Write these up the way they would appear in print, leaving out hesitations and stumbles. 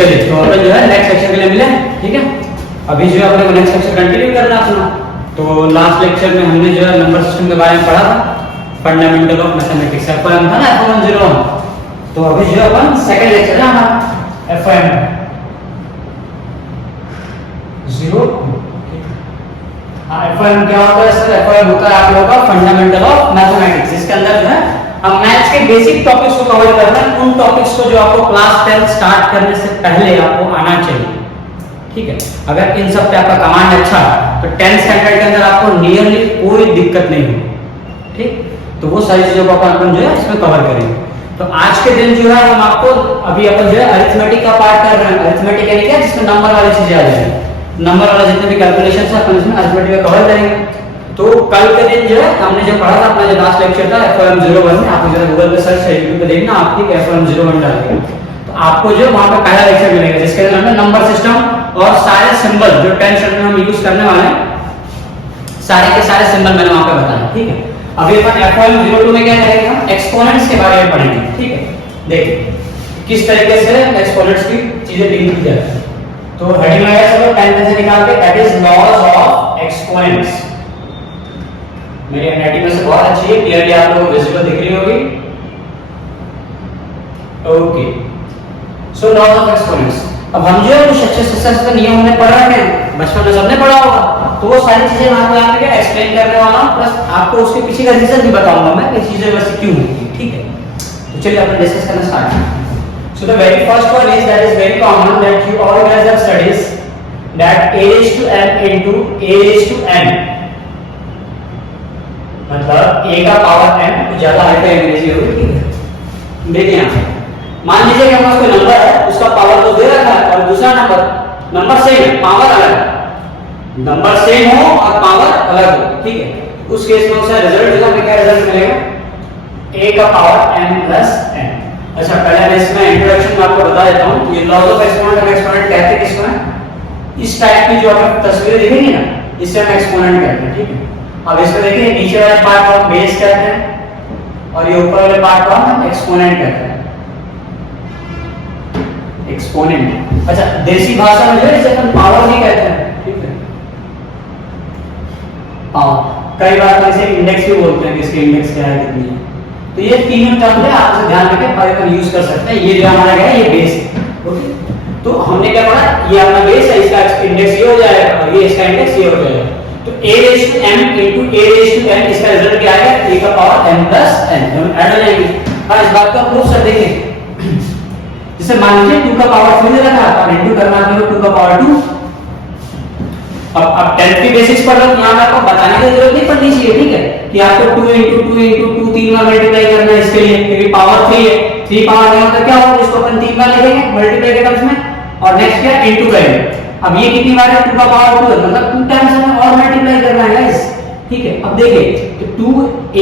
चलिए तो अपन जो है नेक्स्ट सेक्शन के लिए मिले, ठीक है। अभी जो है अपने को नेक्स्ट सेक्शन कंटिन्यू करना अपना। तो लास्ट लेक्चर में हमने जो है नंबर सिस्टम के बारे में पढ़ा था, फंडामेंटल ऑफ मैथमेटिक्स, एफओएम था ना, एफओएम 01। तो अभी जो अपन सेकंड लेक्चर है हमारा एफओएम 0। एफओएम क्या होता है सर? एफओएम होता है आप लोगों का फंडामेंटल ऑफ मैथमेटिक्स। इसके अंदर जो है हम मैथ्स के बेसिक टॉपिक्स को कवर कर रहे हैं, उन टॉपिक्स को जो आपको क्लास 10 स्टार्ट करने से पहले आपको आना चाहिए, ठीक है। अगर इन सब पे आपका कमांड अच्छा है तो 10th स्टैंडर्ड के अंदर आपको नियरली कोई दिक्कत नहीं होगी, ठीक। तो वो सारी चीजों को अपन जो है इसमें कवर करेंगे। तो आज के दिन जो है हम आपको अभी अपन जो है अरिथमेटिक का पार्ट कर रहे हैं। अरिथमेटिक यानी क्या? जिसमें नंबर वाली चीजें आ जाएंगी, नंबर वाला जितने भी कैलकुलेशन है अपन इसमें अरिथमेटिक का कवर करेंगे। तो कल के दिन जो है हमने जो पढ़ा था अपना जो लास्ट लेक्चर था एफओएम 01 में, आप जरा गूगल पे सर्च यूट्यूब पे देखना, आप ठीक एफओएम 01 डाल के तो आपको जो वहां पे पहला लेक्चर मिलेगा जिसके अंदर हमने नंबर सिस्टम और सारे सिंबल जो 10th स्टैंडर्ड में हम यूज करने वाले हैं, सारे के सारे सिंबल मैंने वहां पे बताया, ठीक है। अभी अपन एफओएम 02 में क्या करेंगे? हम एक्सपोनेंट्स के बारे में पढ़ेंगे, ठीक है। देखिए किस तरीके से एक्सपोनेंट्स की चीजें डील की जाती है। तो हेडिंग लगाया सब 10 से निकाल के, that is laws of exponents. मेरी हैंडराइटिंग में से बहुत अच्छी है, क्लियरली आप लोगों को विजिबल दिख रही होगी। Okay, so laws of exponents. अब हम जो है कुछ अच्छे से नियम हमने पढ़ रखे हैं, बचपन में सबने पढ़ा होगा, तो वो सारी चीजें मैं आपको यहाँ पे एक्सप्लेन करने वाला हूँ, प्लस आपको उसके पीछे का रीजन भी बताऊंगा मैं कि चीजें वैसे क्यों होती है, ठीक है। तो चलिए अपन डिस्कस करना स्टार्ट करते हैं। So the very first one is that is very common that you all guys have studied that a raised to m into a raised to n, मतलब a का पावर m कुछ ज्यादा high पे अंग्रेजी होगी, ठीक है। देखिए यहाँ मान लीजिए कि हमारे पास कोई नंबर है, उसका पावर तो दे रखा है और दूसरा नंबर सेम है, पावर अलग है। नंबर सेम हो और पावर अलग हो, ठीक है। उस केस में उसका रिजल्ट होगा, हमें क्या रिजल्ट मिलेगा? a का पावर m प्लस n। अच्छा, पहले मैं इसमें इंट्रोडक्शन में आपको बता देता हूं ये लॉज ऑफ एक्सपोनेंट और एक्सपोनेंट कहते हैं किसको है? इस टाइप की जो आप तस्वीरें दिखेंगी ना, इसे हम एक्सपोनेंट कहते हैं, ठीक है। अब इसमें देखिए नीचे वाले पार्ट को हम बेस कहते हैं और ये ऊपर वाले पार्ट को हम एक्सपोनेंट कहते हैं, एक्सपोनेंट। अच्छा, देसी भाषा में जो है इसे हम पावर नहीं कहते हैं, ठीक है, पावर। कई बार हम इसे इंडेक्स भी बोलते हैं कि इसके इंडेक्स क्या है, कितनी है। तो ये तीनों टर्म है, आप इसे ध्यान रखें, पर यूज कर सकते हैं। ये जो हमारा क्या है, ये बेस है, ओके। तो हमने क्या पढ़ा? ये अपना बेस है, इसका इंडेक्स ये हो जाएगा और ये इसका इंडेक्स ये हो जाएगा। तो a raised to m into a raised to n, इसका रिजल्ट क्या आएगा? a का पावर m plus n, दोनों ऐड हो जाएंगे। हाँ, इस बात का प्रूफ सर देखें, जैसे मान लीजिए 2 का पावर 3 दे रखा है, अपन इनटू करना है 2 का पावर 2। अब 10 की बेसिक्स पढ़ रहे हो, यहाँ आपको बताने की जरूरत नहीं पड़नी चाहिए, ठीक है, कि आपको 2 into 2 into 2 3 बार मल्टीप्लाई करना है इसके लिए, क्योंकि पावर 3 है। 3 पावर नहीं होता क्या होगा? इसको अपन 3 बार लिखेंगे मल्टीप्लाई के टर्म्स में और नेक्स्ट क्या इनटू करेंगे। अब ये कितनी बार है? 2 का पावर 2 है, मतलब 2 टाइम्स हमें और मल्टीप्लाई करना है गाइस, ठीक है। अब देखिए तो 2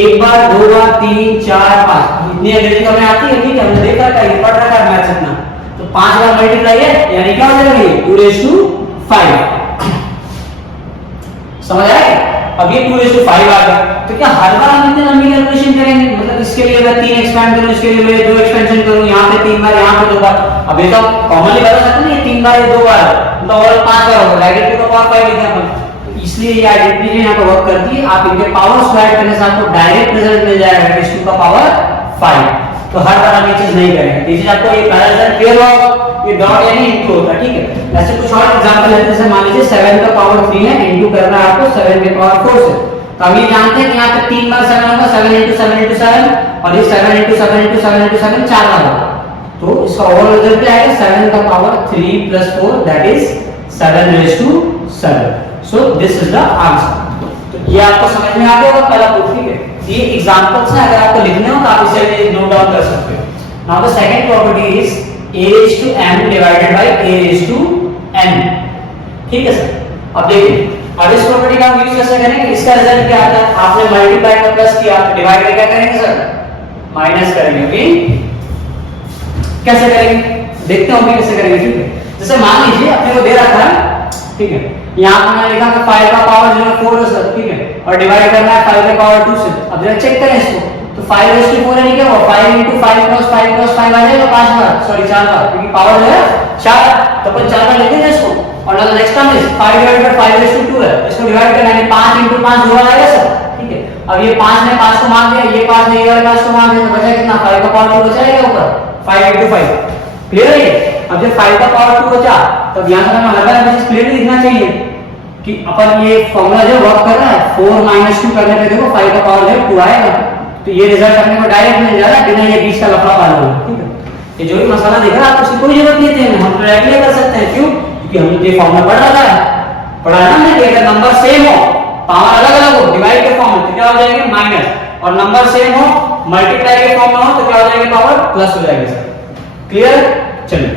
एक बार, 2 बार, 3 4 5 इतनी अंग्रेजी हमें आती है, ठीक है, हमने देखा था, ये पढ़ रखा है मैथ्स इतना। तो 5 बार मल्टीप्लाई है यानी क्या हो जाएगा? ये 2 raised to 5, समझ आया? अब ये 2 raised to 5 आ गया, तो क्या हर बार हम इतनी लंबी कैलकुलेशन करेंगे? मतलब इसके लिए मैं 3 एक्सपेंड करूं, इसके लिए मैं 2 एक्सपेंशन करूं, यहाँ पे 3 बार, यहाँ पे 2 बार। अब ये तो कॉमनली बता सकते हैं, ये 3 बार, ये 2 बार, मतलब ओवरऑल 5 बार होगा, डायरेक्ट 2 का पावर 5 लिखा अपन। तो इसलिए ये आइडेंटिटी यहाँ पे वर्क करती है। आप इनके पावर स्क्वायर करने से आपको डायरेक्ट रिजल्ट मिल जाएगा, 2 का पावर 5। तो हर बार हम ये चीज नहीं करेंगे। ये चीज आपको ये पहला रिजल्ट क्लियर होगा, ये डॉट यानी इनटू होता है, ठीक है। ऐसे कुछ और एग्जांपल लेते हैं, जैसे मान लीजिए 7 का पावर 3 है, इनटू करना है आपको 7 के पावर 4 से। तो हम ये जानते हैं कि यहाँ पे 3 बार 7 होगा, 7 into 7 into 7, और ये 7 into 7 into 7 into 7 4 बार होगा। तो इसका ओवरऑल रिजल्ट क्या आएगा? 7 का power 3 plus 4, that is 7 raised to 7। So this is the answer. तो ये आपको समझ में आ गया होगा पहला प्रूफ, ठीक है। ये एग्जांपल्स हैं, अगर आपको लिखने हो तो आप इसे नोट डाउन कर सकते हो। Now the second property is a raised to m divided by a raised to n, ठीक है सर। अब देखिए, अब इस प्रॉपर्टी का हम यूज कैसे करेंगे? इसका रिजल्ट क्या आता है? आपने मल्टीप्लाई का प्लस किया, डिवाइड का क्या करेंगे सर? माइनस करेंगे, ओके। कैसे करेंगे? देखते हैं कैसे करेंगे, ठीक है। जैसे मान लीजिए अपने को दे रखा है, ठीक है, यहाँ पे मैंने लिखा 5 का पावर 4 है सर, ठीक है, और डिवाइड करना है 5 के पावर 2 से। अब जरा चेक करें इसको, तो 5 raised to 4 है, क्या हुआ? 5 into 5 plus 5 plus 5 आ जाएगा 5 बार, सॉरी 4 बार, क्योंकि पावर जो है 4, तो अपन 4 में लिख देंगे इसको। और next term is 5 divided by 5 raise to 2 है, इसको डिवाइड करना है 5 × 5 जो आएगा सर, ठीक है। अब ये 5 ने 5 को मार दिया, ये 5 ने ये वाला 5 को मार दिया, तो बचा कितना 5 का पावर 2 बचाएगा ऊपर 5 × 5, क्लियर है ये। अब जब 5 का पावर 2 बचा तब यहां से हमें अलग-अलग चीज क्लियरली दिखना चाहिए कि अपन ये फार्मूला जो वर्क कर रहा है 4 - 2 करने पे देखो 5 का पावर जो 2 आएगा, तो ये रिजल्ट अपने को डायरेक्ट मिल जा रहा है बिना ये बीच का लफड़ा पालने के, ठीक है। ये जो भी मसाला दिख रहा है आपको उसकी कोई जरूरत नहीं है, हम डायरेक्टली कर सकते हैं, क्यों? क्योंकि हमने ये फार्मूला पढ़ रखा है, पढ़ा है ना हमने कि अगर नंबर सेम हो, पावर अलग-अलग हो, डिवाइड के फॉर्म में तो क्या हो जाएगा माइनस, और नंबर सेम हो मल्टीप्लाई के फॉर्म में हो तो क्या हो जाएगा पावर प्लस हो जाएगा सर, क्लियर। चलिए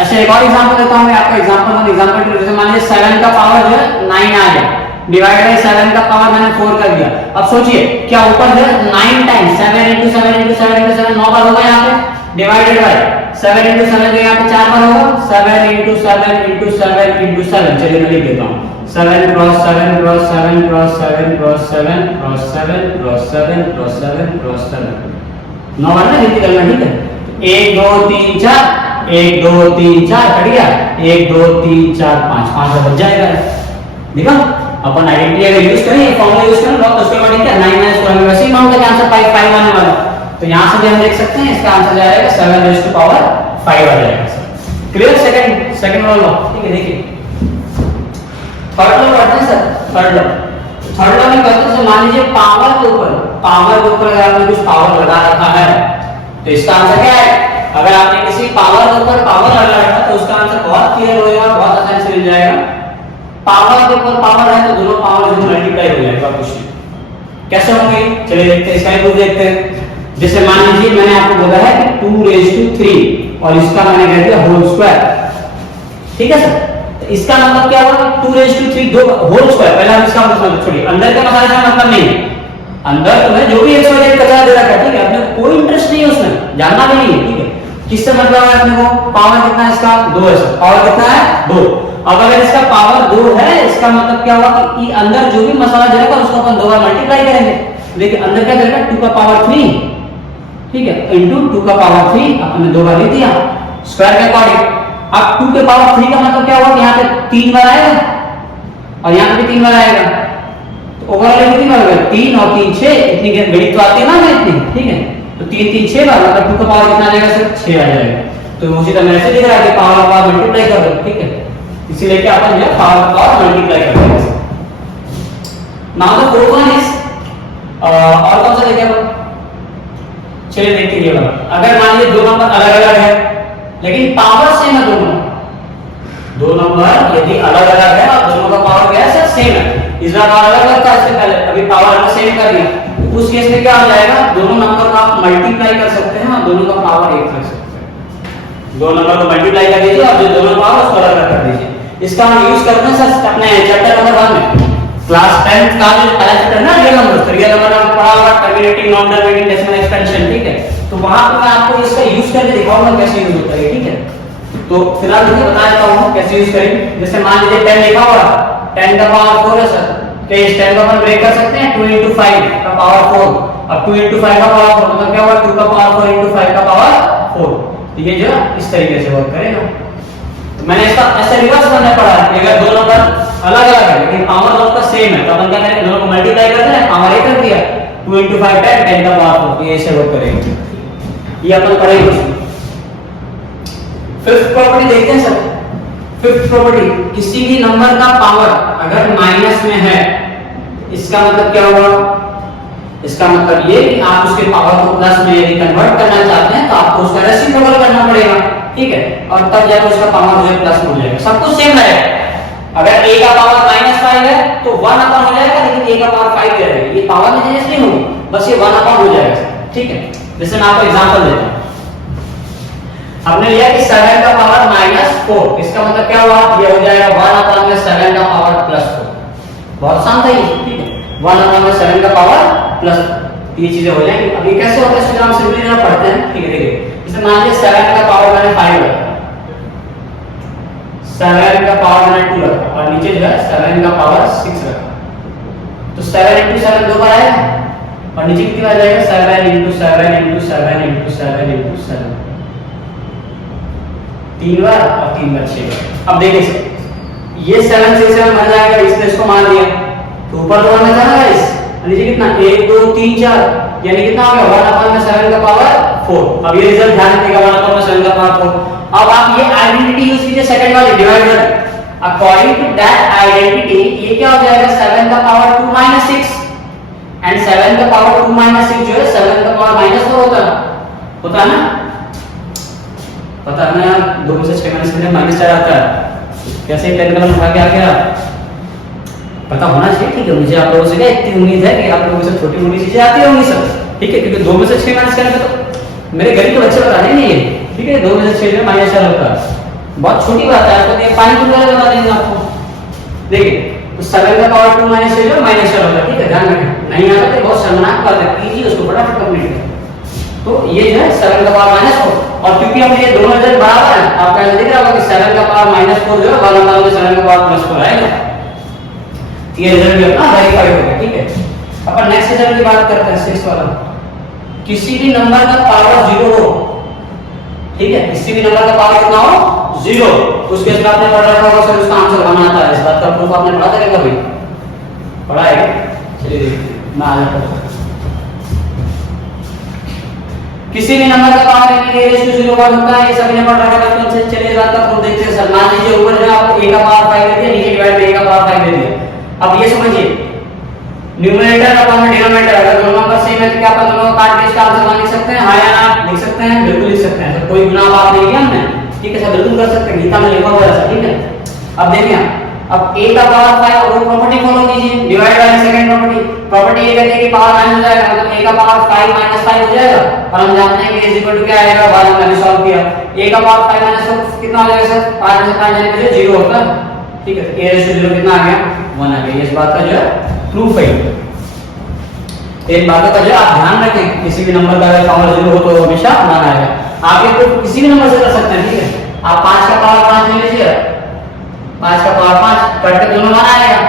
ऐसे एक और एग्जांपल देता हूं मैं आपको, एग्जांपल जैसे मान लीजिए 7 का पावर जो है 9 आ गया, डिवाइड बाय 7 का पावर मैंने 4 कर दिया। अब सोचिए क्या ऊपर जो है 9 टाइम्स 7 × 7 × 7 × 7 9 बार होगा यहां पे, डिवाइडेड बाय 7 × 7 जो यहां पे 4 बार होगा, 7 × 7 × 7 × 7, चलिए मैं लिख देता हूं 7 × 7 × 7 × 7 × 7 × 7 × 7 × 7 × 7 9 बार ना गिनती करना, ठीक है। 1 2 3 4 1 2 3 4 कट गया, 1 2 3 4 5 5 बच जाएगा, देखा। अपन आइडेंटिटी अगर यूज करें, फॉर्मूला यूज करें तो उसके बाद क्या 9 - 4 में वैसे ही माउंट का आंसर 5 5 आने वाला, तो यहां से भी हम देख सकते हैं इसका आंसर जाएगा 7⁵ आ जाएगा सर, क्लियर। सेकंड लॉ, ठीक है। देखिए थर्ड लॉ पढ़ते हैं सर, थर्ड लॉ में कहते हैं मान लीजिए पावर के ऊपर अगर आपने कुछ पावर लगा रखा है तो इसका आंसर क्या है। अगर आपने किसी पावर के ऊपर पावर लगा रखा तो उसका आंसर बहुत क्लियर हो जाएगा, बहुत आसानी से मिल जाएगा। पावर के ऊपर पावर है तो दोनों पावर जो मल्टीप्लाई हो जाएगा, कुछ कैसे होंगे चलिए देखते हैं, इसका प्रूफ देखते हैं। जैसे मान लीजिए मैंने आपको बोला है कि 2⁵ और इसका मैंने कह दिया होल स्क्वायर, ठीक है सर। तो इसका मतलब क्या होगा 2⁵ दो होल स्क्वायर, पहले हम इसका मतलब छोड़िए, अंदर का मसाले का मतलब नहीं है, अंदर तुम्हें जो भी XYZ कचरा दे रखा है, ठीक है, अपने कोई इंटरेस्ट नहीं है उसमें, जानना भी नहीं है, ठीक है। किससे मतलब है अपने को, पावर कितना है इसका 2 है सर, पावर कितना है 2। अब अगर इसका पावर 2 है इसका मतलब क्या हुआ कि अंदर जो भी मसाला दे रखा है उसको अपन 2 बार मल्टीप्लाई करेंगे, देखिए अंदर क्या देगा 2 का पावर 3, ठीक है, इनटू 2 का पावर 3 आपने 2 बार लिख दिया स्क्वायर के अकॉर्डिंग। अब 2 के पावर 3 का मतलब क्या हुआ कि यहाँ पे 3 बार आएगा और यहाँ पे भी 3 बार आएगा, तो ओवरऑल कितनी बार होगा 3 और 3 6, इतनी गणित तो आती है ना हमें इतनी, ठीक है। तो 3 3 6 बार, मतलब 2 का पावर कितना आ जाएगा सर 6 आ जाएगा। तो उसी तरह ऐसे दिख रहा है कि पावर का मल्टीप्लाई कर दो, ठीक है, इसीलिए क्या अपन जो पावर का मल्टीप्लाई करते हैं। Now the fourth one is और कौन सा देखिए अपन, चलिए देखते हैं ये वाला। अगर मान लीजिए दो नंबर अलग-अलग है लेकिन पावर सेम है, दो नंबर यदि अलग-अलग है और दोनों का पावर क्या है सर सेम है, इस बार पावर अलग-अलग था इससे पहले, अभी पावर हमने सेम कर दिया, उस केस में क्या हो जाएगा दोनों नंबर का आप मल्टीप्लाई कर सकते हैं और दोनों का पावर 1 कर सकते हैं। दो नंबर को मल्टीप्लाई कर दीजिए और जो दोनों पावर उसको अलग कर दीजिए। इसका हम यूज करते हैं सर अपने चैप्टर नंबर 1 में, क्लास 10th का जो पहला चैप्टर ना रियल नंबर में पढ़ा होगा, terminating non terminating decimal expansion, ठीक है। तो वहां पे मैं आपको इसका यूज करके दिखाऊंगा कैसे यूज होता है, ठीक है। तो फिलहाल मुझे बता देता हूं कैसे यूज करेंगे। जैसे मान लीजिए 10 लिखा हुआ, 10 का पावर 4 है सर, तो इस 10 को अपन ब्रेक कर सकते हैं 2 × 5 का पावर 4। अब 2 × 5 का पावर 4 मतलब क्या हुआ 2 का पावर 4 × 5 का पावर 4, तो ये जो इस तरीके से वर्क करेगा। तो मैंने इसका ऐसे रिवर्स करना पड़ा कि अगर दो नंबर अलग-अलग है लेकिन पावर दोनों का सेम है तो अपन क्या करेंगे दोनों को मल्टीप्लाई करते हैं, पावर 1 कर दिया, 2 × 5 10, 10 का पावर 4, ये ऐसे वर्क करेंगे। ये अपन पढ़ेंगे। फिफ्थ प्रॉपर्टी देखते हैं सर। फिफ्थ प्रॉपर्टी, किसी भी नंबर का पावर अगर माइनस में है इसका मतलब क्या होगा, इसका मतलब ये कि आप उसके पावर को प्लस में यदि कन्वर्ट करना चाहते हैं तो आपको उसका रेसिप्रोकल करना पड़ेगा, ठीक है, और तब जाकर उसका पावर जो है प्लस हो जाएगा, सब कुछ सेम रहेगा। अगर a का पावर -5 है तो 1 अपॉन हो जाएगा, लेकिन a का पावर 5 रहेगा, ये पावर में चेंज नहीं होगी, बस ये 1 अपॉन हो जाएगा, ठीक है। जैसे मैं आपको एग्जांपल देता हूं, हमने लिया कि 7 का पावर -4, इसका मतलब क्या हुआ, ये हो जाएगा 1 अपॉन में 7 का पावर +4, बहुत आसान था ये, ठीक है, 1 अपॉन में 7 का पावर +4, ये चीजें हो जाएंगी। अब ये कैसे होता है इसको हम सिंपली जरा पढ़ते हैं, ठीक है। देखिए जैसे मान लीजिए 7 का पावर मैंने 5 रखा, 7 का पावर मैंने 2 रखा और नीचे जो है 7 का पावर 6 रखा, तो 7 × 7 दो बार आएगा और नीचे कितना आ जाएगा 7 × 7 × 7 × 7 × 7 × 7, 3 बार और 3 बार 6 बार। अब देखिए सर, ये 7 से 7 बन जाएगा, इसने इसको मान लिया तो ऊपर तो बनना था ना गाइस, नीचे कितना 1 2 3 4 यानी कितना हो गया 1/7 का पावर 4। अब ये रिजल्ट ध्यान रखिएगा 1/7 का पावर 4। अब आप ये आइडेंटिटी यूज कीजिए सेकंड वाले divider, according to that identity ये क्या हो जाएगा 7 का पावर 2 - 6 एंड 7 का पावर 2 - 6 जो है 7 का पावर -4 होता है ना, पता है ना, 2 में से 6 - 6 -4 आता है। कैसे 10 कलम उठा के आ गया, पता होना चाहिए। ठीक है, मुझे आप लोगों से क्या इतनी उम्मीद है कि आप लोगों से छोटी मोटी चीजें आती होंगी सब, ठीक है, क्योंकि 2 में से 6 माइनस करेंगे तो मेरे गरीब के बच्चे बता देंगे ये, ठीक है। 2 में से 6 में -4 होता है, बहुत छोटी बात है, आपको तो पानी की तरह बता देंगे आपको। देखिए तो 7 का पावर 2 - 6 जो -4 होता है, ठीक है, ध्यान रखें, नहीं आता तो बहुत शर्मनाक बात है, कीजिए उसको फटाफट कंप्लीट करें। तो ये जो है 7 का पावर -4, और क्योंकि अब ये दोनों रिजल्ट बराबर है, आपका दिख रहा होगा कि 7 का पावर -4 जो है 1/7 का पावर +4 आएगा। ये रिजल्ट भी अपना वेरीफाई हो गया, ठीक है। अपन नेक्स्ट रिजल्ट की बात करते हैं 6 वाला। किसी भी नंबर का पावर 0 हो, ठीक है, किसी भी नंबर का पावर कितना हो 0, उसके साथ आपने पढ़ रखा होगा सर उसका आंसर बनाना है, इस बात का प्रूफ आपने पढ़ा था क्या कभी, पढ़ा है? चलिए देखते हैं, मैं आगे पढ़ता हूं। किसी भी नंबर का पावर a raised to 0 होता है, ये सभी ने पढ़ रखा है बचपन से। चलिए इस बात का प्रूफ देखते हैं सर। मान लीजिए ऊपर जो आपको a का पावर 5 दे दिया, नीचे डिवाइड में a का पावर 5 दे दिया। अब ये समझिए न्यूमरेटर और डिनोमिनेटर अगर दोनों नंबर सेम है तो क्या अपन दोनों को काट के इसका आंसर लिख सकते हैं, हां या ना लिख सकते हैं? बिल्कुल लिख सकते हैं, तो कोई गुनाह बात नहीं है हमने, ठीक है सर, बिल्कुल कर सकते हैं, गीता में लिखा हुआ है ऐसा, ठीक है। अब देखिए अब a का पावर 5 और प्रॉपर्टी फॉलो कीजिए, डिवाइड बाय सेकंड प्रॉपर्टी ये कहती है कि पावर 9 हो जाएगा, मतलब a का पावर 5 - 5 हो जाएगा, और हम जानते हैं कि a क्या आएगा, बाद में मैंने सॉल्व किया, a का पावर 5 - 4 कितना हो जाएगा सर, 5 में से 5 जाने पे 0 होता है, ठीक है, a raised to 0 कितना आ गया 1 आ गया। इस बात का जो है प्रूफ है। इन बातों का जो आप ध्यान रखें, किसी भी नंबर का अगर पावर 0 हो तो हमेशा 1 आएगा। आप ये तो किसी भी नंबर से कर सकते हैं, ठीक है। आप 5 का पावर 5 ले लीजिए, 5 का पावर 5 कट के दोनों 1 आएगा,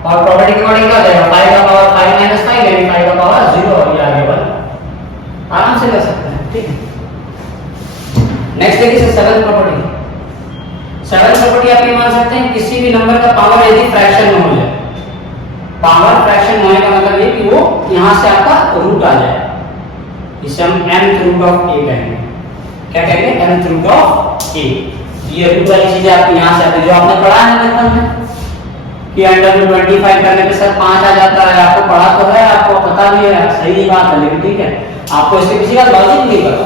और प्रॉपर्टी के अकॉर्डिंग क्या हो जाएगा 5 का पावर 5 - 5 यानी 5 का पावर 0 और ये आगे 1, आराम से कर सकते हैं, ठीक है। नेक्स्ट देखिए 7th प्रॉपर्टी। 7th प्रॉपर्टी आप ये मान सकते हैं किसी भी नंबर का पावर यदि फ्रैक्शन में हो जाए, पावर फ्रैक्शन होने का मतलब ये कि वो यहां से आपका रूट आ जाए, इसे हम nth रूट ऑफ a कहेंगे। क्या कहेंगे? nth root of a। ये रूट वाली चीजें आपको यहां से आती है, जो आपने पढ़ा है बचपन में कि √25 करने पे सर 5 आ जाता है, आपको पढ़ा तो है, आपको पता भी है, सही बात है, लेकिन ठीक है आपको इसके पीछे का लॉजिक नहीं पता,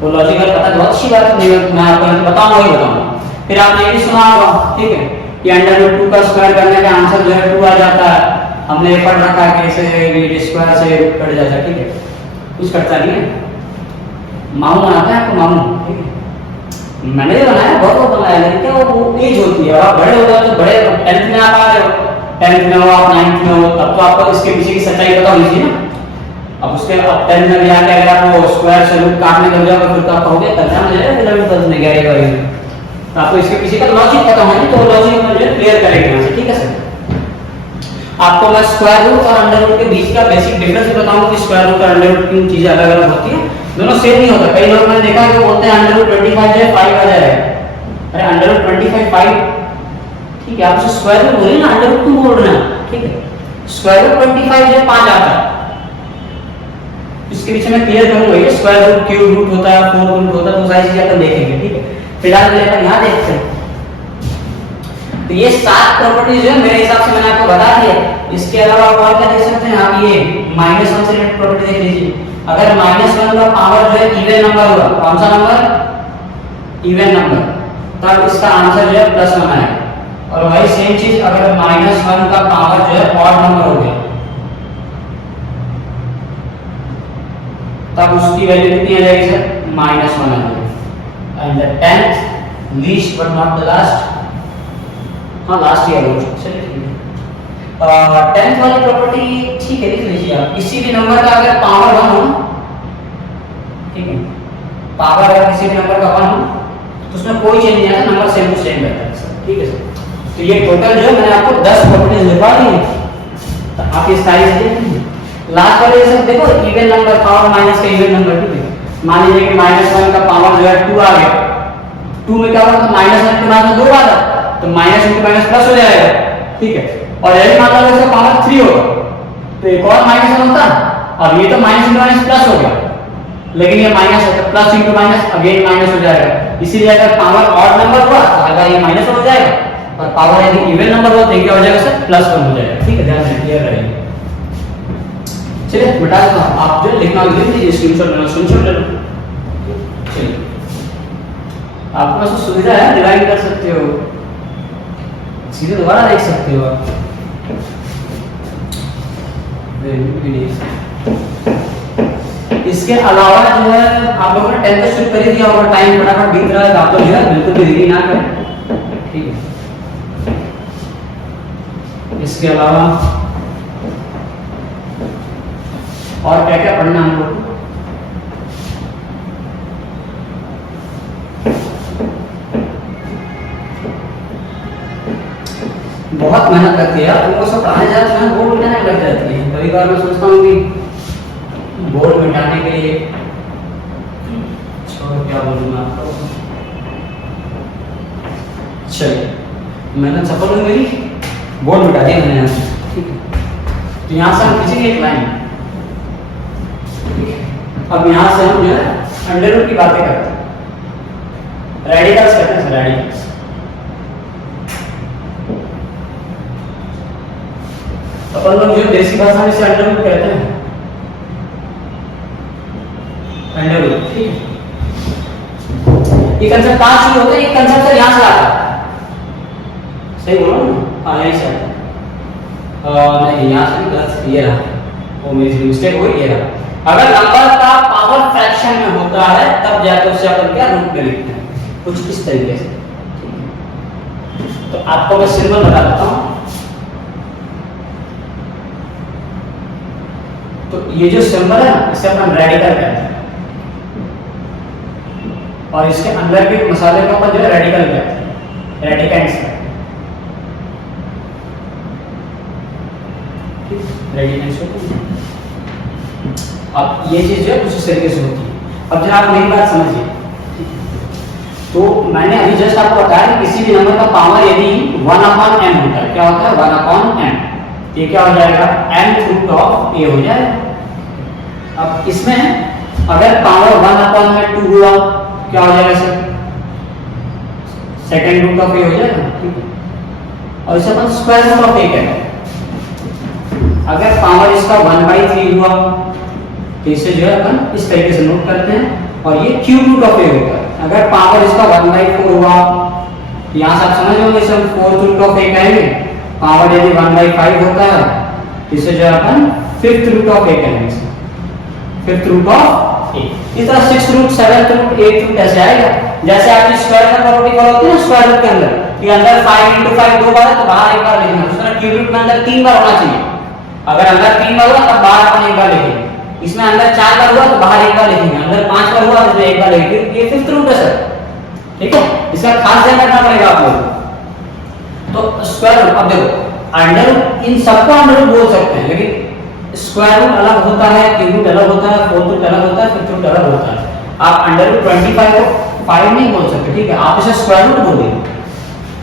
वो लॉजिकल पता बहुत अच्छी बात नहीं, मैं आपको बताऊंगा ही बताऊंगा। फिर आपने ये भी सुना होगा, ठीक है, कि √2 का स्क्वायर करने का आंसर जो है 2 आ जाता है, हमने पढ़ रखा है कैसे ये स्क्वायर से कट जाता है, ठीक है, कुछ कटता नहीं है, मामू आता है आपको मामू, ठीक है, मैंने जो बनाया बहुत बनाया, लेकिन क्या वो एज होती है, आप बड़े हो जाओ तो बड़े 10th में आप आ रहे हो, 10th में हो आप 9th में हो, तब तो आपको इसके पीछे की सच्चाई पता होनी चाहिए ना। अब उसके अब 10th में जाके अगर आप वो स्क्वायर से रूट काटने लग जाओगे फिर तो आप कहोगे तब हम जाएगा 11th 12th में गए भाई, तो आपको इसके पीछे का लॉजिक पता होना चाहिए, तो लॉजिक में जो क्लियर करेंगे यहाँ से, ठीक है सर। आपको मैं स्क्वायर रूट और अंडर रूट के बीच का बेसिक डिफरेंस बताऊंगा कि स्क्वायर रूट और अंडर रूट की चीजें अलग अलग होती है, दोनों सेम नहीं होता। कई लोग मैंने देखा कि बोलते हैं √25 जो है 5 आ जाएगा, अरे √25 5, ठीक है, आप उसे स्क्वायर रूट बोलिए ना, अंडर रूट क्यों बोल रहे हैं, ठीक है। स्क्वायर रूट 25 जो 5 आता है, इसके पीछे मैं क्लियर करूंगा, ये स्क्वायर रूट क्यूब रूट होता है, 4 रूट होता है, तो सारी चीजें अपन देखेंगे, ठीक है। फिलहाल अपन यहाँ देखते हैं, तो ये 7 प्रॉपर्टीज जो है मेरे हिसाब से मैंने आपको बता दिया। इसके अलावा आप और क्या देख सकते हैं, आप ये -1 से रिलेटेड प्रॉपर्टी देख लीजिए। अगर -1 का पावर जो है इवन नंबर हुआ, कौन सा नंबर, इवन नंबर, तब इसका आंसर जो है +1 आएगा। और वही सेम चीज अगर -1 का पावर जो है ऑड नंबर हो गया, तब उसकी वैल्यू कितनी आ जाएगी सर, -1 आ जाएगी। And the 10th least but not the last, हाँ लास्ट ईयर हो, चलिए ठीक है। 10th वाली प्रॉपर्टी ठीक है, लिख लीजिए आप, किसी भी नंबर का अगर पावर 1 हो, ठीक है, पावर अगर किसी भी नंबर का 1 हो तो उसमें कोई चेंज नहीं आता, नंबर सेम टू सेम रहता है सर, ठीक है सर। तो ये टोटल जो है मैंने आपको 10 प्रॉपर्टीज लिखवा दी है, तो आप ये सारी चीजें लास्ट वाले सब देखो, इवन नंबर पावर माइनस का इवन नंबर, ठीक है। मान लीजिए कि -1 का पावर जो है 2 आ गया, 2 में क्या होगा, तो माइनस के बाद में 2 आ रहा, तो माइनस इंटू माइनस प्लस हो जाएगा, ठीक है। और यदि मान लो इसका पावर 3 होगा तो एक और माइनस होता, अब ये तो माइनस इंटू माइनस प्लस हो गया, लेकिन ये माइनस है तो plus into minus again minus हो जाएगा। इसीलिए अगर पावर ऑड नंबर हुआ तो अगर ये माइनस हो जाएगा, और पावर यदि इवन नंबर हुआ तो क्या हो जाएगा सर, प्लस 1 हो जाएगा, ठीक है। ध्यान से क्लियर करेंगे। चलिए बता दो, आप जो लिखना लिख लीजिए, स्क्रीनशॉट ले लो। चलिए आपके पास सुविधा है, डिवाइड कर सकते हो, सीधे दोबारा देख सकते हो आप। इसके अलावा जो है आप लोगों ने 10th शुरू कर दिया होगा, टाइम फटाफट बीत रहा है, तो आप लोग जो है बिल्कुल भी देरी ना करें, ठीक है। इसके अलावा और क्या क्या पढ़ना हम लोग, बहुत मेहनत करती है यार, तुमको सब पढ़ाने जाते हैं बोर्ड मिटाने लग जाती है। कभी बार मैं सोचता हूँ कि बोर्ड मिटाने के लिए छोड़, क्या बोलूँ आपको, चलिए मेहनत सफल हो मेरी, बोर्ड मिटा दिया मैंने यहाँ से, ठीक है। तो यहाँ से हम खींचेंगे एक लाइन, अब यहाँ से हम जो है अंडर रूट की बातें करते हैं, रेडिकल्स करते हैं, रेडिकल्स। अपन लोग जो देसी भाषा में से अंडर रूट कहते हैं, अंडर रूट, ठीक है। ये कंसेप्ट कहाँ शुरू होता है, ये कंसेप्ट यहाँ से आता है, सही बोलो ना, हाँ यहीं से आता है, नहीं यहाँ से गलत, ये रहा, वो मेरी मिस्टेक हुई, ये रहा। अगर नंबर का पावर फ्रैक्शन में होता है तब जाकर उसे अपन क्या रूट में लिखते हैं, कुछ इस तरीके से। तो आपको मैं सिंबल बता देता हूं। तो ये जो सिंबल है ना, इसे अपन रेडिकल कहते हैं, और इसके अंदर के मसाले को अपन जो है रेडिकल कहते हैं, रेडिकेंट्स कहते हैं, रेडिकेंट्स होते हैं। अब ये चीज जो है कुछ इस तरीके से होती है। अब जब आप मेरी बात समझिए, तो मैंने अभी जस्ट आपको बताया कि किसी भी नंबर का पावर यदि 1/n होता है, क्या होता है 1/n, ये क्या हो जाएगा nth रूट ऑफ a हो जाएगा। अब इसमें अगर पावर 1/2 हुआ क्या हो जाएगा sir, second root of a हो जाएगा, ठीक है। और इसे अपन स्क्वायर रूट ऑफ a कहते हैं। अगर पावर इसका 1/3 हुआ तो इसे जो है अपन इस तरीके से नोट करते हैं, और ये क्यूब रूट ऑफ a होगा। अगर पावर इसका 1/4 हुआ, यहाँ से आप समझ लो इसे हम फोर्थ रूट ऑफ a कहेंगे। पावर यदि 1/5 होता है तो इसे जो है अपन फिफ्थ रूट ऑफ a कहेंगे, फिफ्थ रूट ऑफ a। इस तरह 6th root, 7th root, 8th root ऐसे आएगा। जैसे आपकी स्क्वायर का प्रॉपर्टी फॉलो होती है ना स्क्वायर रूट के अंदर, कि अंदर 5 × 5 दो बार है तो बाहर एक बार लिखना, उस तरह क्यूब रूट में अंदर 3 बार होना चाहिए। अगर अंदर 3 बार हुआ तब बाहर अपन एक बार लिखेंगे, इसमें अंदर 4 बार हुआ तो बाहर एक बार लिखेंगे, अंदर 5 बार हुआ तो एक बार लिखेंगे। ये फिफ्थ रूट है सर, ठीक है, इसका खास ध्यान रखना पड़ेगा आप लोगों को। तो स्क्वायर रूट, अब देखो अंडर रूट, इन सबको अंडर रूट बोल सकते हैं, लेकिन स्क्वायर रूट अलग होता है, क्यूब रूट अलग होता है, फोर्थ रूट अलग होता है, फिफ्थ रूट अलग होता है। आप अंडर रूट 25 को 5 नहीं बोल सकते, ठीक है, आप इसे स्क्वायर रूट बोलिए।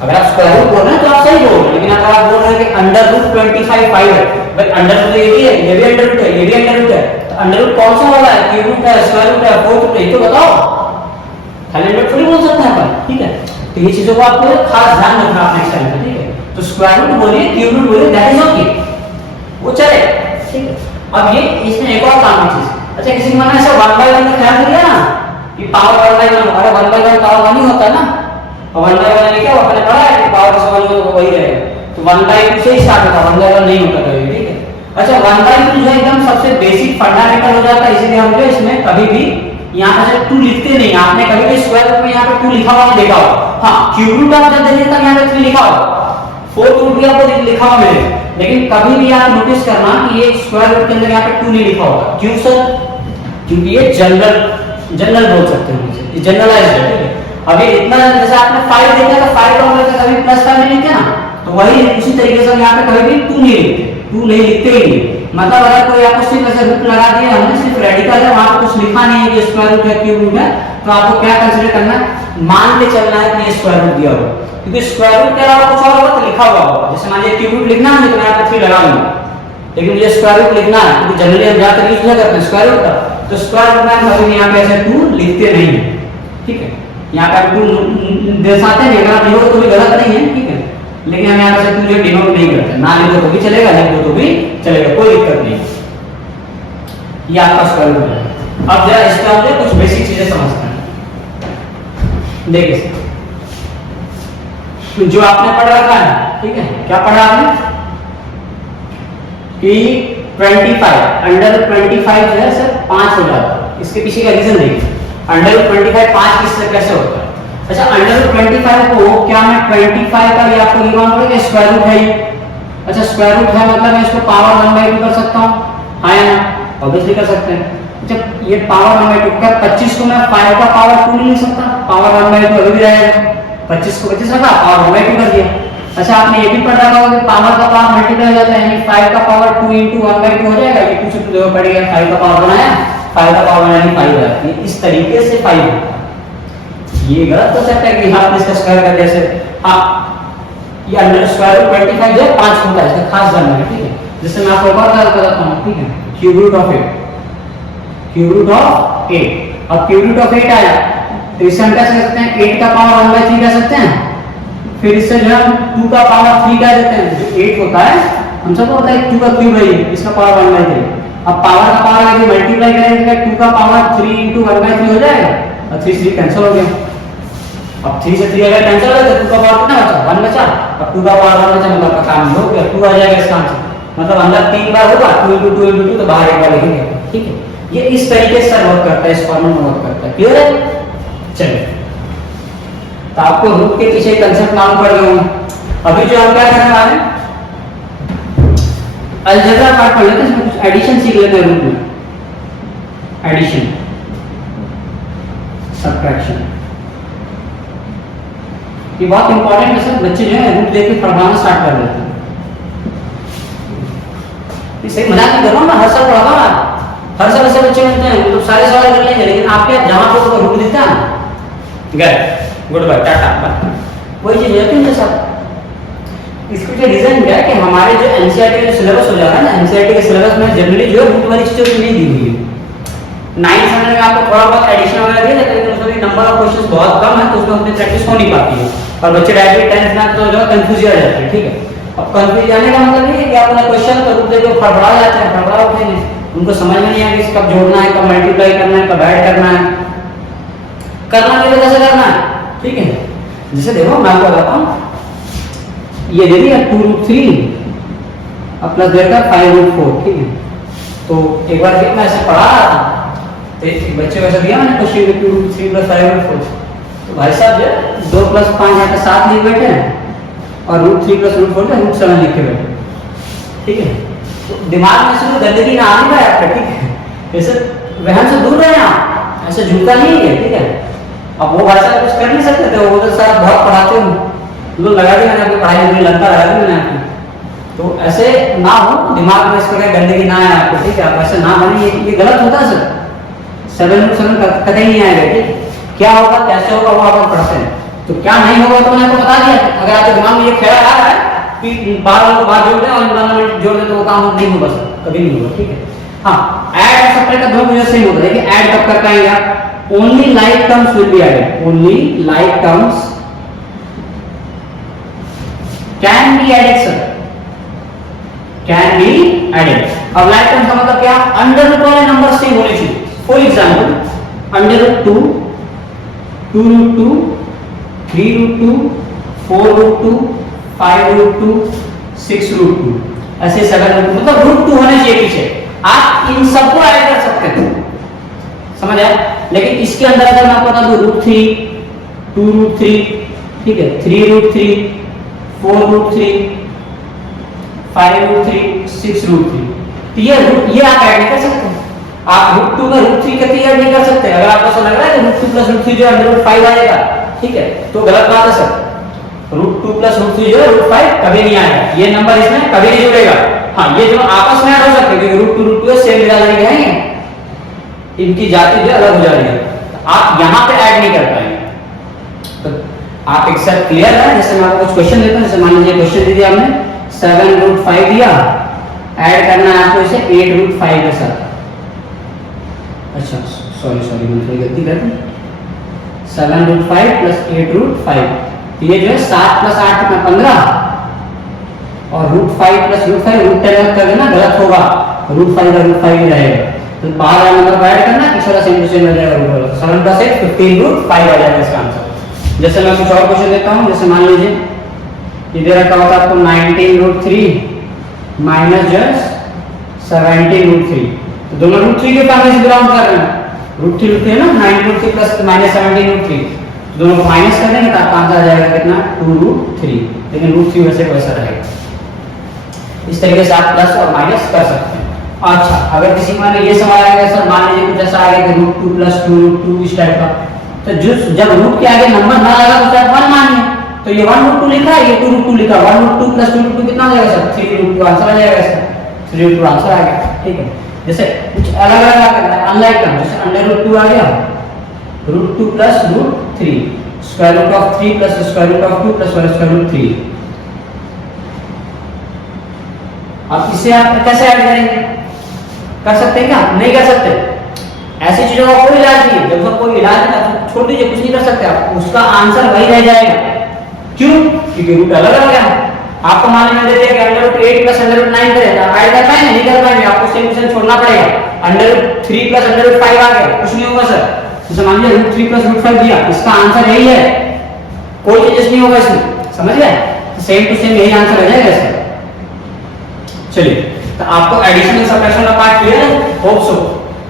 अगर आप स्क्वायर रूट बोल रहे हैं तो आप सही बोल रहे हैं, लेकिन अगर आप बोल रहे हैं कि अंडर रूट 25 5 है, भाई अंडर रूट ये भी है, ये भी अंडर रूट है, ये भी अंडर रूट है, तो अंडर रूट कौन सा वाला है, क्यूब रूट है, स्क्वायर रूट है, फोर्थ रूट है, ये तो बताओ। खाली अंडर रूट थोड़ी बोल सकते हैं अपन, ठीक है। तो ये चीजों को आपको खास ध्यान रखना अपने नेक्स्ट टाइम पे, ठीक है। तो स्क्वायर रूट बोलिए, क्यूब रूट बोलिए, दैट इज ओके, वो चले, ठीक है। अब ये इसमें एक और काम है चीज, अच्छा किसी ने ऐसा 1/1 का ख्याल किया ना कि पावर 1/1, अरे 1/1 पावर 1 ही होता है ना, और 1/1 क्या होता है, पढ़ा है कि पावर से 1 तो वही रहेगा, तो 1/2 से ही स्टार्ट होता है, 1/1 नहीं होता कभी, ठीक है। अच्छा 1/2 जो एकदम सबसे बेसिक फंडामेंटल हो जाता है, इसीलिए हम जो इसमें कभी भी यहाँ पे 2 लिखते नहीं। आपने कभी भी स्क्वायर रूट में यहाँ पे 2 लिखा हुआ नहीं देखा हो, हाँ क्यूब रूट आप जब देखिए तब यहाँ पे 3 लिखा हो, फोर्थ रूट भी आपको लिखा हुआ मिलेगा, लेकिन कभी भी आप नोटिस करना कि ये स्क्वायर रूट के अंदर यहाँ पे 2 नहीं लिखा होगा। क्यों सर? क्योंकि ये जनरल बोल सकते हैं, ये जनरलाइज्ड है, ठीक है। अभी इतना जैसे आपने 5 देखा तो 5 का मतलब कभी प्लस का नहीं लिखते ना, तो वही उसी तरीके से हम यहाँ पे कभी भी 2 नहीं लिखते, 2 नहीं लिखते ही नहीं। मतलब अगर कोई आपको सिर्फ ऐसे रूट लगा दिया, हमने सिर्फ रेडिकल है, वहां पे कुछ लिखा नहीं है कि स्क्वायर रूट है क्यूब रूट है, तो आपको क्या कंसीडर करना है, मान के चलना है कि ये स्क्वायर रूट दिया होगा, क्योंकि स्क्वायर रूट के अलावा कुछ और होगा तो लिखा हुआ होगा। जैसे मान लीजिए क्यूब रूट लिखना है तो मैं यहाँ पे 3 लगा दूंगा, लेकिन मुझे स्क्वायर रूट लिखना है क्योंकि जनरली हम ज्यादातर यूज करते हैं स्क्वायर रूट का, तो स्क्वायर रूट में कभी यहाँ पे ऐसे 2 लिखते नहीं है, ठीक है। यहाँ पे आप 2 दर्शाते हैं, अगर आप लिखो तो भी गलत नहीं है, ठीक है, लेकिन हम यहाँ पे 2 जो डिनोट नहीं करते, ना लिखो तो भी चलेगा, लिख दो तो भी चलेगा, कोई दिक्कत नहीं। ये आपका स्क्वायर रूट है। अब जरा इसका मुझे कुछ बेसिक चीजें समझते हैं। देखिए जो आपने पढ़ रखा है, ठीक है, क्या पढ़ा आपने कि 25 अंडर 25 जो है सर 5 हो जाता है। इसके पीछे का रीजन देखिए, अंडर 25 5 किससे कैसे होता है। अच्छा, अंडर 25 को क्या मैं 25 का भी आपको ये मान पड़ेगा स्क्वायर रूट है ये। अच्छा, स्क्वायर रूट है मतलब मैं इसको पावर 1/2 कर सकता हूँ, हाँ या ना, ऑब्वियसली कर सकते हैं। जब ये पावर 1/2 क्या 25 को मैं 5 का पावर 2 नहीं लिख सकता, पावर 1/2 अभी भी रहेगा, 25 को 25 रखा, पावर 1/2 कर दिया। अच्छा, आपने ये भी पढ़ रखा होगा कि पावर का पावर मल्टीप्लाई हो जाता है, यानी 5 का पावर 2 * 1/2 हो जाएगा। ये कुछ जो पड़ गया 5 का पावर बनाया, 5 का पावर यानी 5 हो जाती है। इस तरीके से 5 होता है। ये गलत हो सकता है कि हां इसका स्क्वायर कर जैसे हां ये अंडर स्क्वायर रूट 25 जो है 5 होता है, इसका खास जानना है, ठीक है। जैसे मैं आपको एक और बताता हूं, ठीक है, cube root of 8, cube root of 8। अब क्यूब रूट ऑफ 8 आया तो इसे हम क्या कर सकते हैं, 8 का पावर 1/3 कह सकते हैं, फिर इससे जो हम 2 का पावर 3 कह देते हैं। जो 8 होता है हम सबको पता है 2 का क्यूब है, इसका पावर 1/3। अब पावर का पावर यदि मल्टीप्लाई करेंगे तो 2 का पावर 3 * 1/3 हो जाएगा, और 3 3 कैंसिल हो गया। अब 3 से 3 अगर कैंसिल हो गया तो 2 का पावर कितना बचा, 1 बचा। अब 2 का पावर 1 बचा मतलब का काम हो गया, 2 आ जाएगा इसका आंसर, मतलब अंदर 3 बार होगा, 2 * 2 * 2 तो बाहर एक बार लिखेंगे, ठीक है। ये इस तरीके से वर्क करता है, इस फॉर्मूले में वर्क करता है। क्लियर है? चलिए, तो आपको रूट के पीछे कंसेप्ट मालूम पड़ गए होंगे। अभी जो हम क्या करने वाले हैं, अलजेब्रा पार्ट पढ़ लेते हैं, इसमें कुछ एडिशन सीख लेते हैं रूट में, एडिशन, सब्ट्रैक्शन। ये बहुत इंपॉर्टेंट है सर, बच्चे जो है रूट लेके पढ़ाना स्टार्ट कर देते हैं। इसे मजाक नहीं कर रहा हूं मैं, हर साल पढ़ाता हूं, हर साल ऐसे बच्चे मिलते हैं तो सारे सवाल कर लेंगे, लेकिन आपके जहां पे तो रूट दिखता है गए, गुड बाय, टाटा बाय, वही चीज है कि सब। इसके पीछे रीजन क्या है कि हमारे जो एनसीईआरटी का सिलेबस हो जाता है ना, एनसीईआरटी के सिलेबस में जनरली जो रूट वाली चीजें नहीं दी हुई है। 9th स्टैंडर्ड में आपको थोड़ा बहुत एडिशन वगैरह दिया जाता है, लेकिन उसमें नंबर ऑफ क्वेश्चंस बहुत कम है, तो उसमें उतनी प्रैक्टिस हो नहीं पाती है, और बच्चे डायरेक्ट 10th में तो जो कंफ्यूज हो जाते हैं, ठीक है। अब कंफ्यूज जाने का मतलब नहीं है कि आप अपना क्वेश्चन का रूप देखो फड़फड़ा जाते हैं, फड़फड़ा उठे नहीं, उनको समझ में नहीं आया कि कब जोड़ना है, कब मल्टीप्लाई करना है, कब ऐड करना है, करना भी कैसे करना है, ठीक है। जैसे देखो मैं आपको बताता हूं, ये दे दिया 2√3 अब प्लस देगा 5√4, ठीक है। तो एक बार मैं ऐसे पढ़ा रहा था तो एक बच्चे को ऐसा दिया मैंने क्वेश्चन में 2√3 + 5√4, तो भाई साहब जो 2 + 5 यहाँ पे 7 लिख बैठे हैं, और √3 + √4 का √7 लिख के बैठे, ठीक है। तो दिमाग में से गंदगी ना आने का आपका, ठीक है, ऐसे वहम से दूर रहे आप, ऐसे झूठा नहीं है, ठीक है। अब वो भाषा कुछ कर नहीं सकते थे, वो तो सर बहुत पढ़ाते हो, लोग लगा दी मैंने आपकी पढ़ाई में लगता लगा दी मैंने आपकी, तो ऐसे ना हो, दिमाग में इस प्रकार गंदगी ना आए आपको, ठीक है। आप ऐसे ना बने, ये गलत होता है सर, 7 कतई नहीं आएगा, ठीक। क्या होगा कैसे होगा वो आप पढ़ते हैं, तो क्या नहीं होगा तो मैंने आपको बता दिया। अगर आपके दिमाग में ये ख्याल आ रहा है कि बार जोड़ दें और इन्वायरमेंट जोड़ दें तो वो काम नहीं होगा सर, कभी नहीं होगा, ठीक है। हाँ, ऐड और सब्ट्रैक्ट का दोनों वजह से होता है कि ऐड कब कर पाएंगे आप, only like terms will be added, only like terms can be added sir, can be added। अब like terms का मतलब क्या, अंडर रूट वाले नंबर सेम होने चाहिए। फॉर एग्जांपल √2, 2√2, 3√2, 4√2, 5√2, 6√2, ऐसे 7√2, मतलब √2 होने चाहिए पीछे। आप इन सबको ऐड कर सकते हैं, समझ आया। लेकिन इसके अंदर अगर मैं आपको बता दूं √3, 2√3, ठीक है, 3√3, 4√3, 5√3, 6√3, तो ये आप ऐड नहीं कर सकते। आप √2 में √3 का ऐड नहीं कर सकते। अगर आपको ऐसा लग रहा है कि √2 + √3 जो है √5 आएगा, ठीक है, तो गलत बात है सर। √2 + √3 जो है √5 कभी नहीं आएगा, ये नंबर इसमें कभी नहीं जुड़ेगा। हाँ, ये जो आपस में ऐड हो सकते हैं क्योंकि √2 √2 सेम मिला जाएंगे हैं, इनकी जाति जो अलग हो जा रही है। आप यहाँ पे ऐड नहीं कर पाएंगे। तो आप एक साथ क्लियर है? जैसे मैं आपको कुछ क्वेश्चन देता हूँ, जैसे मान लीजिए क्वेश्चन दे दिया आपने 7√5 दिया, ऐड करना है आपको इसे 8√5 के साथ। अच्छा सॉरी मैंने थोड़ी गलती कर दी, 7√5 प्लस 8√5, तो ये जो है 7 प्लस 8 कितना 15, और √5 प्लस √5 √10 कर देना, गलत होगा, √5 का √5 ही रहेगा। तो बाहर वाला नंबर को ऐड करना, पिछला सेम टू सेम हो जाएगा, 7 प्लस 8 15√5 आ जाएगा इसका आंसर। जैसे मैं कुछ और क्वेश्चन देता हूँ, जैसे मान लीजिए ये दे रखा होता है आपको 19√3 माइनस जस्ट 17√3, तो दोनों √3 के फैमिली से बिलोंग कर रहे हैं, √3 है ना, 19√3 प्लस माइनस 17√3, दोनों को माइनस कर देंगे तो आपका आंसर आ जाएगा कितना 2√3, लेकिन √3 वैसे वैसा रहेगा। इस तरीके से आप प्लस और माइनस कर सकते हैं। अच्छा, अगर किसी को ये सवाल आएगा सर मान लीजिए कुछ ऐसा आ गया कि √2 प्लस 2√2 इस टाइप का, तो जो जब रूट के आगे नंबर ना आएगा तो आप 1 मानिए, तो ये 1√2 लिखा है, ये 2√2 लिखा, 1√2 प्लस 2√2 कितना हो जाएगा सर 3√2 आंसर आ जाएगा इसका, 3√2 आंसर आ गया। ठीक है, जैसे कुछ अलग अलग करना है, अनलाइक टर्म, जैसे √2 आ गया, √2 plus √3, square root of 3 plus square root of 2 plus square root 3। अब इसे आप कैसे ऐड करेंगे? कर सकते हैं क्या? नहीं कर सकते, ऐसी चीजों का कोई इलाज नहीं है। जब तक कोई इलाज नहीं है छोड़ दीजिए, कुछ नहीं कर सकते आप, उसका आंसर वही रह जाएगा। क्यों? क्योंकि रूट अलग अलग है। आपको मान में देते हैं कि √8 प्लस √9 करेगा, ऐड कर पाएंगे? नहीं कर पाएंगे, आपको सेम सेम छोड़ना पड़ेगा। √3 प्लस √5 आ गया, कुछ नहीं होगा सर। जैसे मान लीजिए √3 प्लस √5 दिया, इसका आंसर यही है, कोई चेंजेस नहीं होगा इसमें, समझ गए? सेम टू सेम यही आंसर आ जाएगा इसका। चलिए, तो आपको एडिशन और सबट्रैक्शन का पार्ट क्लियर है? Hope so.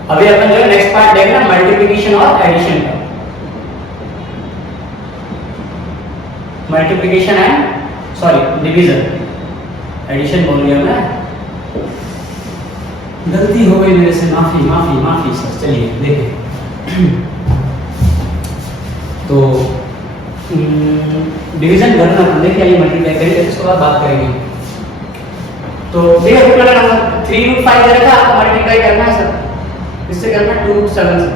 अभी अपन जो है नेक्स्ट पार्ट देखना मल्टीप्लिकेशन और एडिशन का। मल्टीप्लिकेशन एंड डिवीजन, एडिशन बोल गया मैं, गलती हो गई मेरे से, माफी माफी माफी सर। चलिए देखिए, तो डिवीजन करना देखिए, ये मल्टीप्लाई करेंगे, उसके बाद बात करेंगे। तो देखिए टोटल नंबर 3√5 दे रखा है, आपको मल्टीप्लाई करना है सर, इससे करना 2√7 से।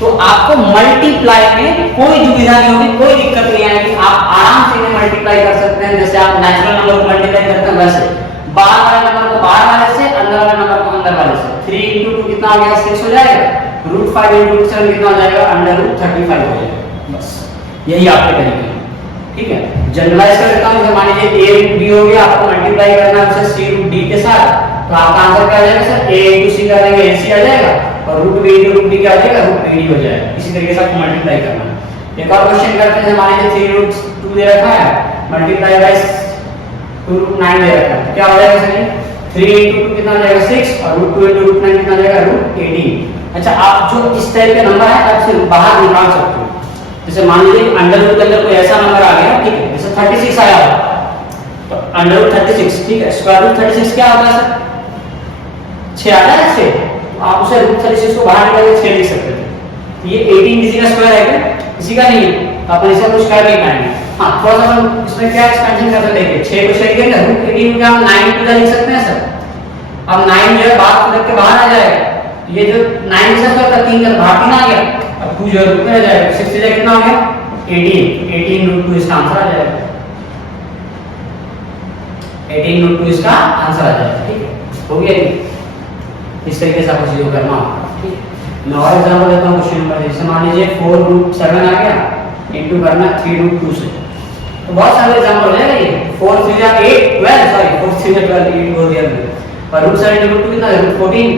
तो आपको मल्टीप्लाई में कोई दुविधा नहीं होगी, कोई दिक्कत नहीं आएगी, आप आराम से इन्हें मल्टीप्लाई कर सकते हैं। जैसे आप नेचुरल नंबर को मल्टीप्लाई करते हैं वैसे, बाहर वाले नंबर को बाहर वाले से, अंदर वाले नंबर को अंदर वाले से। 3 × 2 कितना हो गया? 6 हो जाएगा, √5 × 7 कितना हो जाएगा? √35 हो जाएगा। बस यही आपके तरीके हैं, ठीक है। जनरलाइज कर देता हूं, मान लीजिए a × b हो गया, आपको मल्टीप्लाई करना है c √d के साथ, तो आपका आंसर क्या आ जाएगा सर? a × c करेंगे ac आ जाएगा, और √b × √d क्या आ जाएगा? √ad हो जाएगा। इसी तरीके से आपको मल्टीप्लाई करना है। एक और क्वेश्चन करते हैं, मान लीजिए 3√2 दे रखा है, मल्टीप्लाई बाय 2√9 दे रखा है, क्या हो जाएगा सर? 3 × 2 कितना आ जाएगा? 6, और √2 × √9 कितना आ जाएगा? √18। अच्छा, आप जो इस टाइप के नंबर है आप इसे बाहर निकाल सकते हो। जैसे मान लीजिए अंडर रूट के अंदर कोई ऐसा नंबर आ गया, ठीक है, जैसे 36 आया, तो अंडर रूट 36, ठीक है, स्क्वायर रूट 36 क्या होता है सर? 6 आता है 6, तो आप उसे रूट 36 को बाहर निकाल के 6 लिख सकते थे। ये 18 किसी का स्क्वायर है क्या? किसी का नहीं है, तो अपन इसे कुछ स्क्वायर नहीं पाएंगे। हाँ, थोड़ा सा हम इसमें क्या एक्सपेंशन कर सकते हैं, 6 को 6 लिखेंगे, रूट 18 का हम 9 पूरा लिख सकते हैं सर। अब 9 जो है बाहर खुद के बाहर आ जाएगा, ये जो 9 से स्क्वायर 3 का बाहर 3 आ गया, अब 2 जो रूट में आ जाएगा, 6 से कितना हो गया? 18 √2 इसका आंसर आ जाएगा, 18 √2 इसका आंसर आ जाएगा, ठीक है, हो गया। इस तरीके से आपको चीजों करना होगा, ठीक है। मैं और एग्जांपल देता हूं क्वेश्चन नंबर, जैसे मान लीजिए 4√7 आ गया, इनटू करना 3√2 से, तो बहुत सारे एग्जांपल है ये। 4 3 जा 8 12, सॉरी 4 3 जा 12 8 हो गया, और √7 √2 कितना है? √14,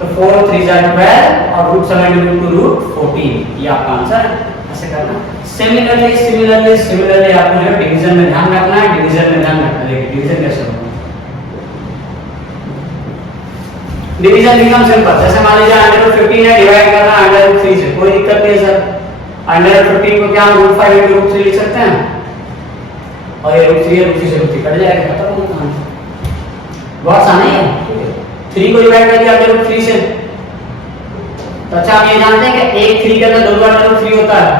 तो 4 3 जा 12 और √7 √2 √14, ये आपका आंसर है। ऐसे करना। सिमिलरली आपको जो डिवीजन में ध्यान रखना है, डिवीजन में ध्यान रखना है। डिवीजन कैसे होगा? डिवीजन एकदम सिंपल, जैसे मान लीजिए √15 है, डिवाइड करना √3 से, कोई दिक्कत नहीं है सर। √15 को क्या हम √5 × √3 लिख सकते हैं, और ये √3 से √3 कट जाएगा, खत्म हो गया। बहुत आसान है, ठीक है। 3 को डिवाइड कर दिया √3 से, तो अच्छा आप ये जानते हैं कि एक 3 के अंदर 2 बार √3 होता है।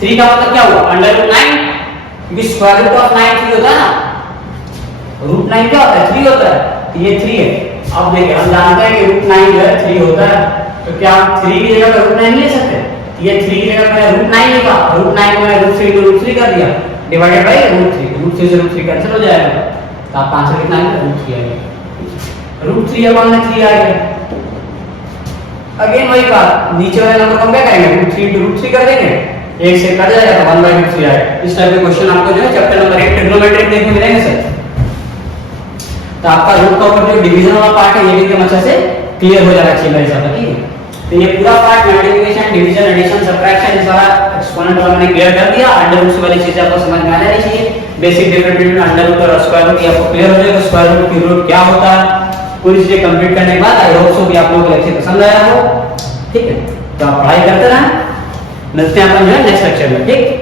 3 का मतलब क्या हुआ? √9, क्योंकि स्क्वायर रूट ऑफ 9 3 होता है ना, √9 क्या होता है? 3 होता है, तो ये 3 है। अब देखिए हम जानते हैं कि √9 जो है 3 होता है, तो क्या आप 3 की जगह पर √9 ले सकते हैं? ये 3 की जगह मैंने √9 लिखा, √9 को मैंने √3 को √3 कर दिया डिवाइडेड बाय √3 से √3 कैंसिल हो जाएगा, तो आपका आंसर कितना आएगा? √3 आ गया। √3 अपॉन 3 आ गया। अगेन वही बात, नीचे वाले नंबर को हम क्या करेंगे? √3 × √3 कर देंगे, एक से कट जाएगा तो 1/√3 आएगा। इस टाइप के क्वेश्चन आपको जो है चैप्टर नंबर 1 ट्रिग्नोमेट्री देखने मिलेंगे सर। तो आपका रूट का ऊपर जो डिवीजन वाला पार्ट है ये भी एकदम अच्छे से क्लियर हो जाना चाहिए मेरे हिसाब से, ठीक है। तो ये पूरा part multiplication, division, addition, subtraction ये सारा एक्सपोनेंट वाला मैंने क्लियर कर दिया। अंडर रूट वाली चीजें आपको समझ में आ जानी चाहिए। Basic difference between under root और स्क्वायर रूट ये आपको क्लियर हो जाएगा। स्क्वायर रूट की रूट क्या होता है पूरी चीजें कंप्लीट करने के बाद आई होप सो कि आप लोगों को लेक्चर पसंद आया हो, ठीक है। तो आप पढ़ाई करते रहें, मिलते हैं अपन जो है नेक्स्ट लेक्चर में, ठीक।